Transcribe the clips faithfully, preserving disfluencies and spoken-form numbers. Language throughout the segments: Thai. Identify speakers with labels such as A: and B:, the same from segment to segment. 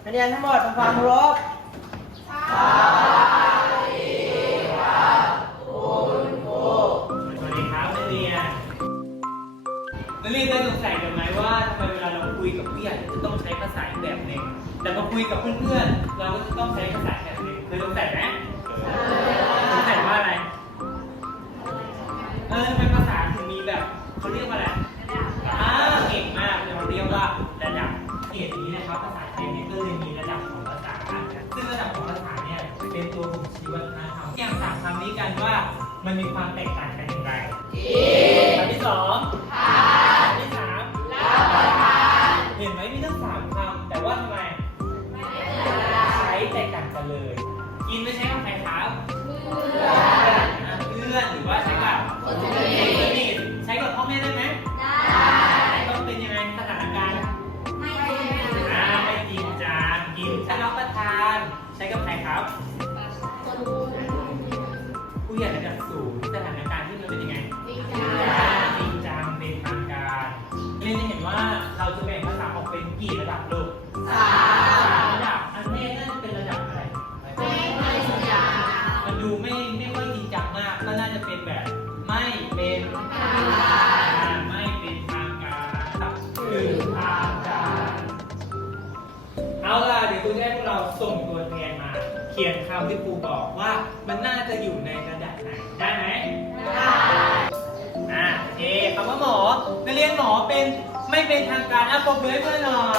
A: นักเรียนทั้งหมดทำความเคารพสวัสดีครับคุณครู
B: สวัสดีครับนักเรียนนักเรียนเคยสงสัยกันไหมว่าทำไมเวลาเราคุยกับผู้ใหญ่จะต้องใช้ภาษาแบบหนึ่งแต่พอคุยกับเพื่อนๆเราก็จะต้องใช้ภาษาแบบหนึ่งเคยสงสัยไหมสงสัยว่าอะไรเออทำไมภาษาถึงมีแบบเขาเรียกว่าอะไรอ่าเก่งมากเราเรียกว่าระดับเหตุนี้นะครับภาษาไทยเนี่ยก็เลยมีระดับของภาษาซึ่งระดับของภาษาเนี่ยเป็นตัวบ่งชี้วัฒนธรรมอย่างสามคำนี้กันว่ามันมีความแตกต่างกันอย่างไรคำที่สองคำที่สามเห็นไหมมีทั้งสามคำแต่ว่าทำไมใช้แตกต่างกันเลยกินไม่ใช้กับใครครับเพื่อนหรือว่าใช้กับคนสนิทใช้กับพ่อแม่ได้ไหมได้ต้องเป็นยังไงสถานการณ์ไม่จริงจังไม่จริงจังกินใช้รับประทานใช้กับใครครับผู้ใหญ่ระดับสูงสถานการณ์ที่มันเป็นยังไงจริงจังจริงจังเป็นทางการเรียนจะเห็นว่าเราจะแบ่งภาษาออกเป็นกี่ระดับลูกสามระดับอันแรกน่าจะเป็นระดับอะไรไม่จริงจังมันดูไม่ไม่ค่อยจริงจังมากก็น่าจะเป็นแบบไม่เป็นทางการไม่เป็นทางการคือทางการเอาล่ะเดี๋ยวครูจะให้พวกเราส่งตัวแทนมาเขียนคำที่ครูบอกว่ามันน่าจะอยู่ในระดับไหนได้ไหมได้อ่าโอเคคำว่าหมอนักเรียนหมอเป็นไม่เป็นทางการอ่ะปรบมือให้เพื่อนหน่อย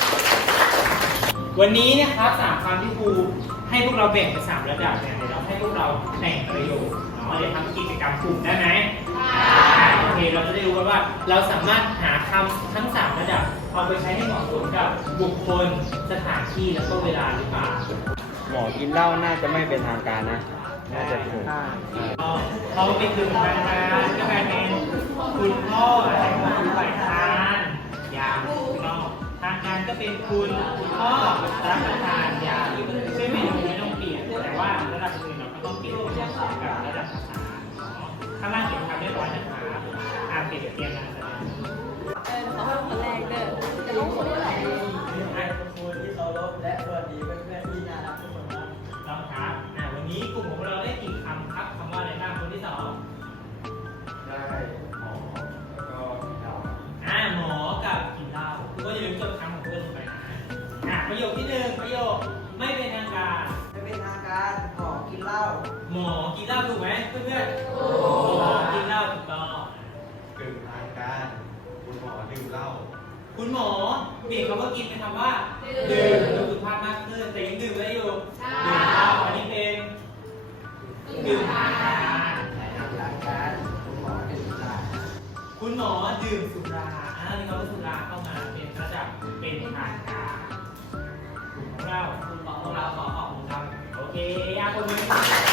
B: วันนี้นะครับสามคำที่ครูให้พวกเราแบ่งเป็นสามระดับเนี่ยเดี๋ยวเราให้พวกเราแต่งประโยคเนาะเดี๋ยวทำกิจกรรมกลุ่มได้ไหมได้โอเคเราจะได้รู้กันว่าเราสามารถหาคำทั้งสามระดับเอาไปใช้ให้เหมาะสมกับบุคคลสถานที่แล้วก็เวลาหรือเปล่า
C: หมอกินเหล้าน่าจะไม่เป็นทางการนะ น่าจะถูก
B: เขาเป็นถึงทางการก็กลายเป็นคุณพ่ออะไรของคุณฝ่ายทานอย่างนอกทางการก็เป็นคุณพ่อรับประทานอย่างซึ่งเมนูไม่ต้องเปลี่ยนแต่ว่าระดับอื่นเราก็ต้องเปลี่ยนให้เหมาะสมกับระดับภาษาข้างล่างเขียนคำเรียบร้อยนะครับอ่านเปลี่ยนเตรียมนะ
D: เออเขาเป็นคนแรกเด้อจะต้องคนที่ไหน
A: ขอบคุณที่เคารพและสวัสดีเพื่อนๆที่น่ารักทุกคนครับ
B: ต้องครับอ่าวันนี้กลุ่มของเราได้กี่คำครับคำว่าอะไรบ้างคนที่สอง
C: ได้หมอแล้วก็กินเหล้า
B: อ่าหมอกับกินเหล้าก็อย่าลืมจดคำของเพื่อนลงไปนะอ่าประโยคที่หนึ่งประโยคไม่เป็นทางการ
A: ไม่เป็นทางการหมอกินเหล้า
B: หมอกินเหล้าถูกไหมเพื่อนๆถูกหมอกินเหล้าถูกต้อง
C: กึ่งทางการคุณหมอดื่มเหล้า
B: คุณหมอเปลี่ยนคำว่ากินเป็นคำว่าดื่มดูสุภาพมากขึ้นแต่ยังดื่มได้อยู่ดื่มเหล้าอันนี้เป็นดื่มทางการ
A: ทางการคุณหมอดื่มสุรา
B: คุณหมอดื่มสุราอ่ามีคำว่าสุราเข้ามาเป็นระดับเป็นทางการกลุ่มของเรากลุ่มของเราขอขอบคุณครับโอเคยาคนนี้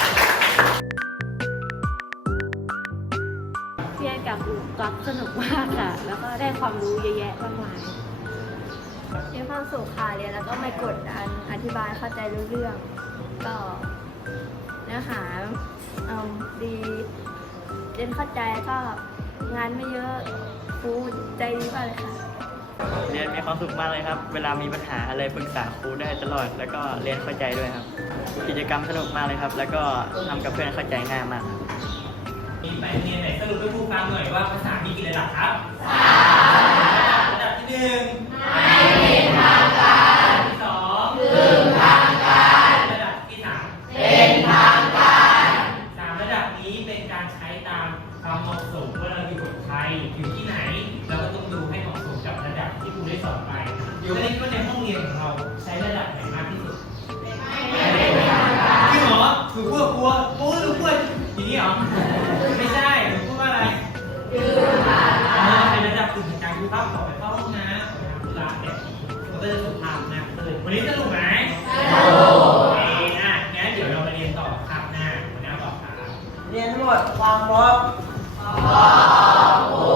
D: เรียนกับครูก๊อฟสนุกมากค่ะแล้วก็ได้ความรู้เยอะแยะมากมายมีความสุขค่ะเรียนแล้วก็ไม่กดดันอธิบายเข้าใจรู้เรื่องก็เนื้อหาเอาดีเรียนเข้าใจก็งานไม่เยอะครูใจดีมากเลยค่ะ
E: เรียนมีความสุขมากเลยครับ เวลามีปัญหาอะไรปรึกษาครูได้ตลอด แล้วก็เรียนเข้าใจด้วยครับ กิจกรรมสนุกมากเลยครับ แล้วก็ทำกับเพื่อนเข้าใจง่ายมาก
B: มีไปเรียนไหนสรุปให้ผู้ฟังหน่อยว่าภาษามีกี่ระดับครับสามระดับที่หนึ่งไม่เป็นทางการที่สองคือทางการระดับที่สามเป็นทางการสามระดับนี้เป็นการใช้ตามความเหมาะสมว่าเราอยู่กับใครอยู่ที่ไหนเราก็ต้องดูให้เหมาะสมกับระดับที่ครูได้สอนไปอยู่ในที่ว่าในห้องเรียนของเราใช้ระดับไหนมากที่สุดไม่เป็นทางการจริงเหรอหนูกลัวกลัวโอ้ยหนูกลัวอย่างนี้เหรอไม่ใช่หนูพูดว่าอะไรคือทางการเป็นระดับกึ่งกลางคือภาพขอไปเข้าห้องน้ำขอไปทำธุระแบบนี้มันก็จะสุภาพมากขึ้นวันนี้สนุกไหมสนุกโอเคนะงั้นเดี๋ยวเรามาเรียนต่อครับหน้าหัวหน้าต่อครับ
A: เรียนทั้งหมดความเคารพ